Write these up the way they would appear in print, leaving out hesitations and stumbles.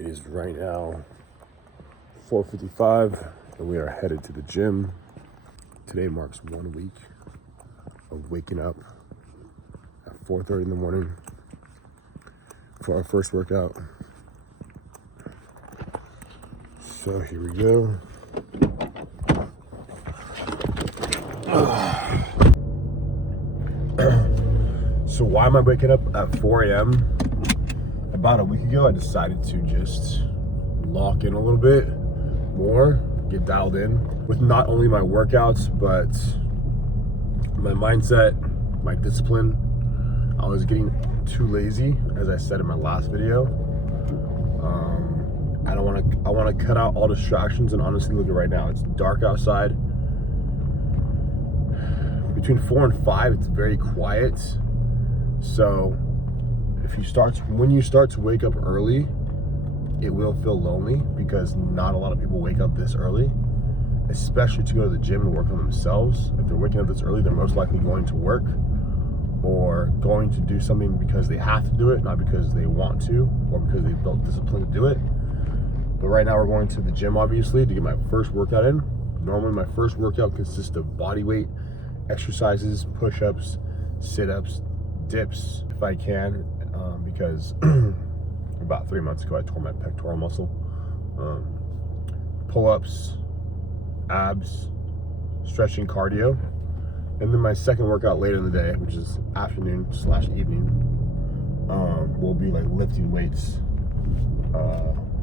It is right now 4:55 and we are headed to the gym. Today marks 1 week of waking up at 4:30 in the morning for our first workout. So here we go. So why am I waking up at 4 a.m.? About a week ago, I decided to just lock in a little bit more, get dialed in with not only my workouts, but my mindset, my discipline. I was getting too lazy, as I said in my last video. I want to cut out all distractions, and honestly, look at right now. It's dark outside. Between 4 and 5, it's very quiet. So when you start to wake up early, it will feel lonely because not a lot of people wake up this early, especially to go to the gym and work on themselves. If they're waking up this early, they're most likely going to work or going to do something because they have to do it, not because they want to or because they built discipline to do it. But right now we're going to the gym, obviously, to get my first workout in. Normally my first workout consists of body weight exercises, push-ups, sit-ups, dips if I can, because about 3 months ago I tore my pectoral muscle. Pull-ups, abs, stretching, cardio, and then my second workout later in the day, which is afternoon/evening, will be like lifting weights,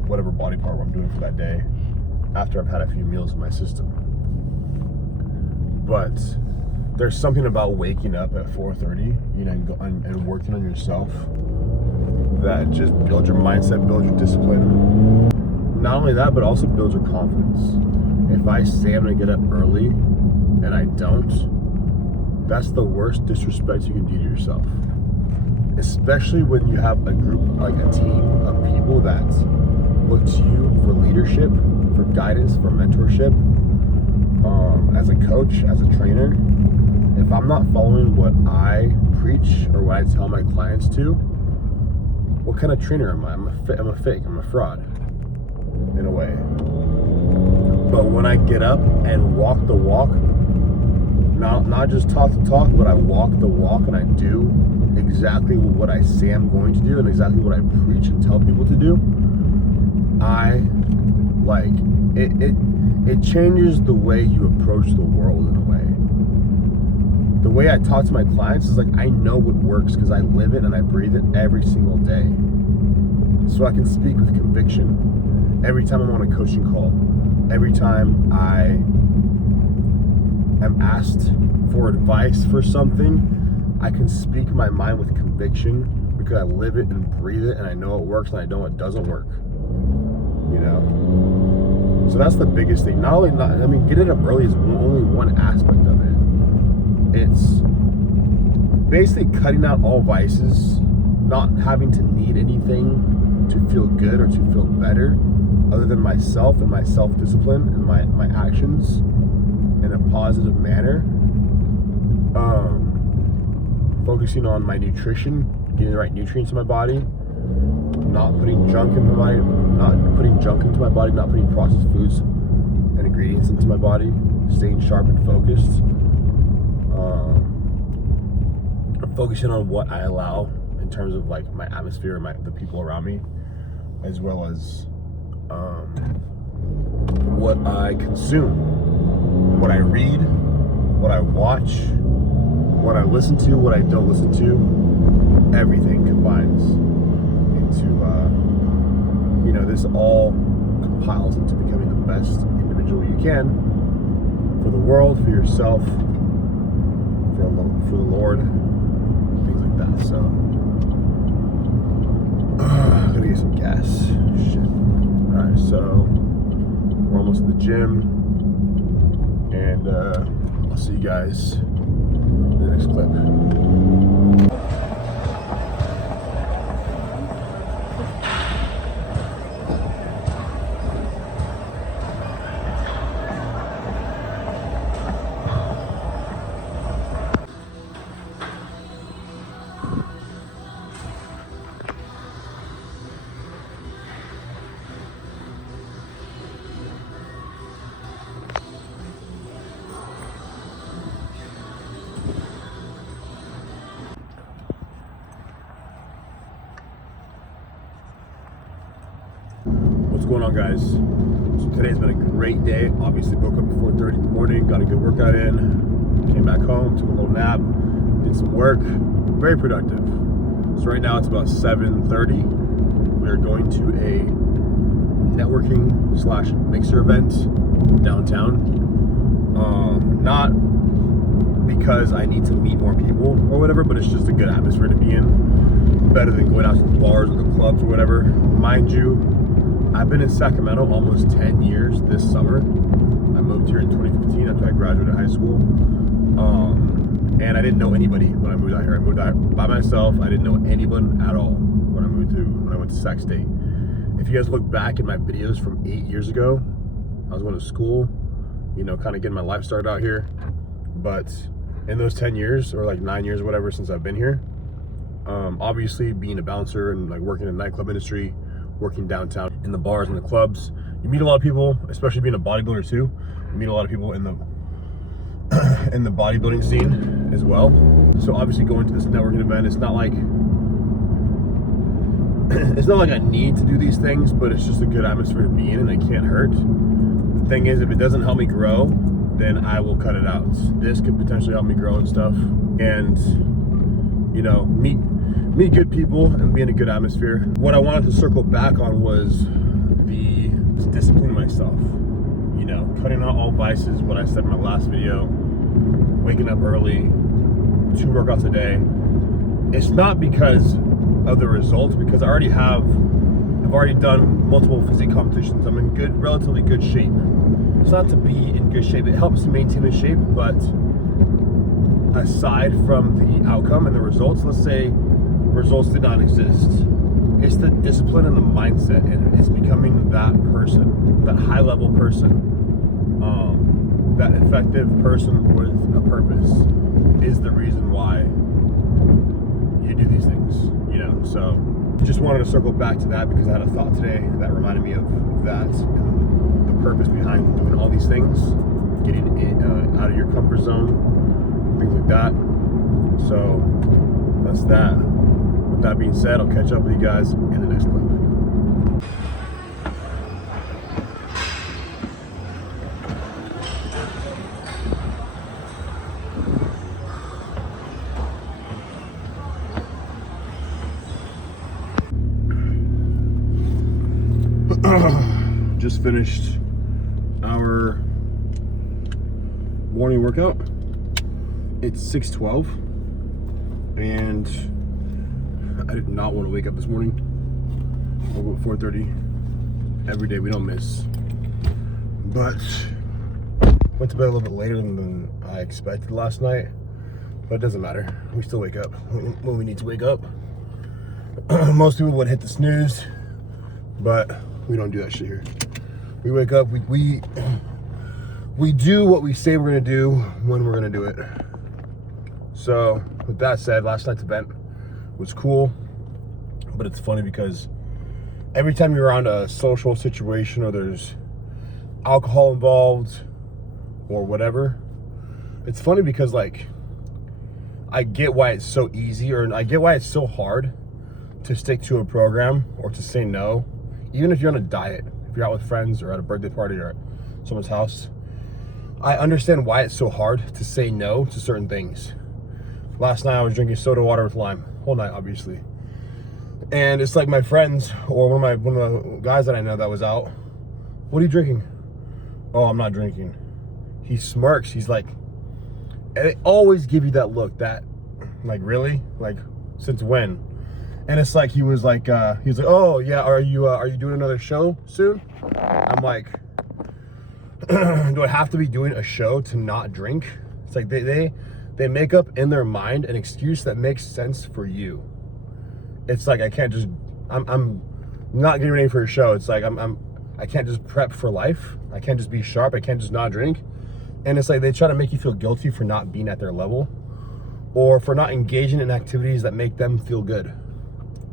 whatever body part I'm doing for that day, after I've had a few meals in my system. But there's something about waking up at 4:30, and working on yourself that just builds your mindset, builds your discipline. Not only that, but also builds your confidence. If I say I'm gonna get up early and I don't, that's the worst disrespect you can do to yourself. Especially when you have a group, like a team of people that look to you for leadership, for guidance, for mentorship. As a coach, as a trainer, if I'm not following what I preach or what I tell my clients to, what kind of trainer am I? I'm a fake, I'm a fraud, in a way. But when I get up and walk the walk, not just talk the talk, but I walk the walk and I do exactly what I say I'm going to do and exactly what I preach and tell people to do, it changes the way you approach the world in a way. The way I talk to my clients is like, I know what works because I live it and I breathe it every single day. So I can speak with conviction every time I'm on a coaching call, every time I am asked for advice for something, I can speak my mind with conviction because I live it and breathe it and I know it works and I know it doesn't work. So that's the biggest thing. Getting up early is only one aspect of it. It's basically cutting out all vices, not having to need anything to feel good or to feel better other than myself and my self-discipline and my actions in a positive manner. Focusing on my nutrition, getting the right nutrients in my body, not putting junk into my body, not putting processed foods and ingredients into my body, staying sharp and focused. Focusing on what I allow in terms of like my atmosphere, the people around me, as well as what I consume, what I read, what I watch, what I listen to, what I don't listen to. Everything combines into this all compiles into becoming the best individual you can for the world, for yourself, for the Lord, things like that. So I'm gonna get some gas. Shit. Alright, so we're almost at the gym, and I'll see you guys in the next clip. What's going on, guys? So today's been a great day. Obviously woke up at 4:30 in the morning, got a good workout in, came back home, took a little nap, did some work. Very productive. So right now it's about 7:30. We are going to a networking / mixer event downtown. Not because I need to meet more people or whatever, but it's just a good atmosphere to be in. Better than going out to the bars or the clubs or whatever. Mind you, I've been in Sacramento almost 10 years this summer. I moved here in 2015 after I graduated high school. And I didn't know anybody when I moved out here. I moved out by myself. I didn't know anyone at all when I went to Sac State. If you guys look back at my videos from 8 years ago, I was going to school, you know, kind of getting my life started out here. But in those 10 years, or like 9 years or whatever since I've been here, obviously being a bouncer and like working in the nightclub industry, working downtown in the bars and the clubs, you meet a lot of people, especially being a bodybuilder too. You meet a lot of people in the bodybuilding scene as well. So obviously going to this networking event, it's not like I need to do these things, but it's just a good atmosphere to be in and it can't hurt. The thing is, if it doesn't help me grow, then I will cut it out. This could potentially help me grow and stuff, and you know, meet good people and be in a good atmosphere. What I wanted to circle back on was the disciplining myself. You know, cutting out all vices, what I said in my last video, waking up early, 2 workouts a day. It's not because of the results, because I've already done multiple physique competitions. I'm in relatively good shape. It's not to be in good shape. It helps to maintain the shape, but aside from the outcome and the results, let's say results did not exist, it's the discipline and the mindset, and it's becoming that person, that high level person, that effective person with a purpose is the reason why you do these things, you know. So just wanted to circle back to that because I had a thought today that reminded me of that, and the purpose behind doing all these things, getting out of your comfort zone, things like that. So that's that. With that being said, I'll catch up with you guys in the next clip. Just finished our morning workout. It's 6:12 and I did not want to wake up this morning. I woke up at 4:30. Every day we don't miss. But went to bed a little bit later than I expected last night. But it doesn't matter. We still wake up when we need to wake up. Most people would hit the snooze, but we don't do that shit here. We wake up, we do what we say we're gonna do when we're gonna do it. So with that said, last night's event was cool, but it's funny because every time you're around a social situation or there's alcohol involved or whatever, it's funny because like I get why it's so easy, or I get why it's so hard to stick to a program or to say no, even if you're on a diet, if you're out with friends or at a birthday party or at someone's house. I understand why it's so hard to say no to certain things. Last night I was drinking soda water with lime, whole night obviously. And it's like my friends or one of the guys that I know that was out, what are you drinking? Oh, I'm not drinking. He smirks, he's like, and they always give you that look, that like, really? Like, since when? And it's like, he was like, oh yeah, are you doing another show soon? I'm like, do I have to be doing a show to not drink? It's like they make up in their mind an excuse that makes sense for you. It's like, I can't just, I'm not getting ready for a show. It's like, I can't just prep for life. I can't just be sharp. I can't just not drink. And it's like, they try to make you feel guilty for not being at their level or for not engaging in activities that make them feel good.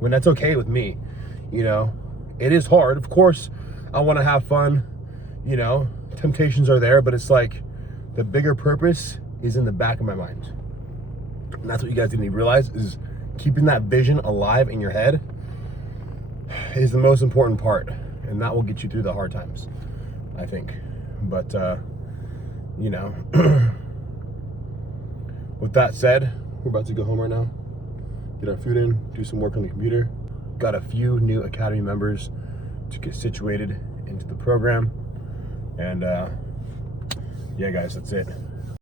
When that's okay with me, you know. It is hard. Of course, I want to have fun, you know, temptations are there, but it's like the bigger purpose is in the back of my mind. And that's what you guys didn't even realize, is keeping that vision alive in your head is the most important part. and that will get you through the hard times, I think. But you know, with that said, we're about to go home right now, get our food in, do some work on the computer. Got a few new Academy members to get situated into the program, and yeah guys, that's it.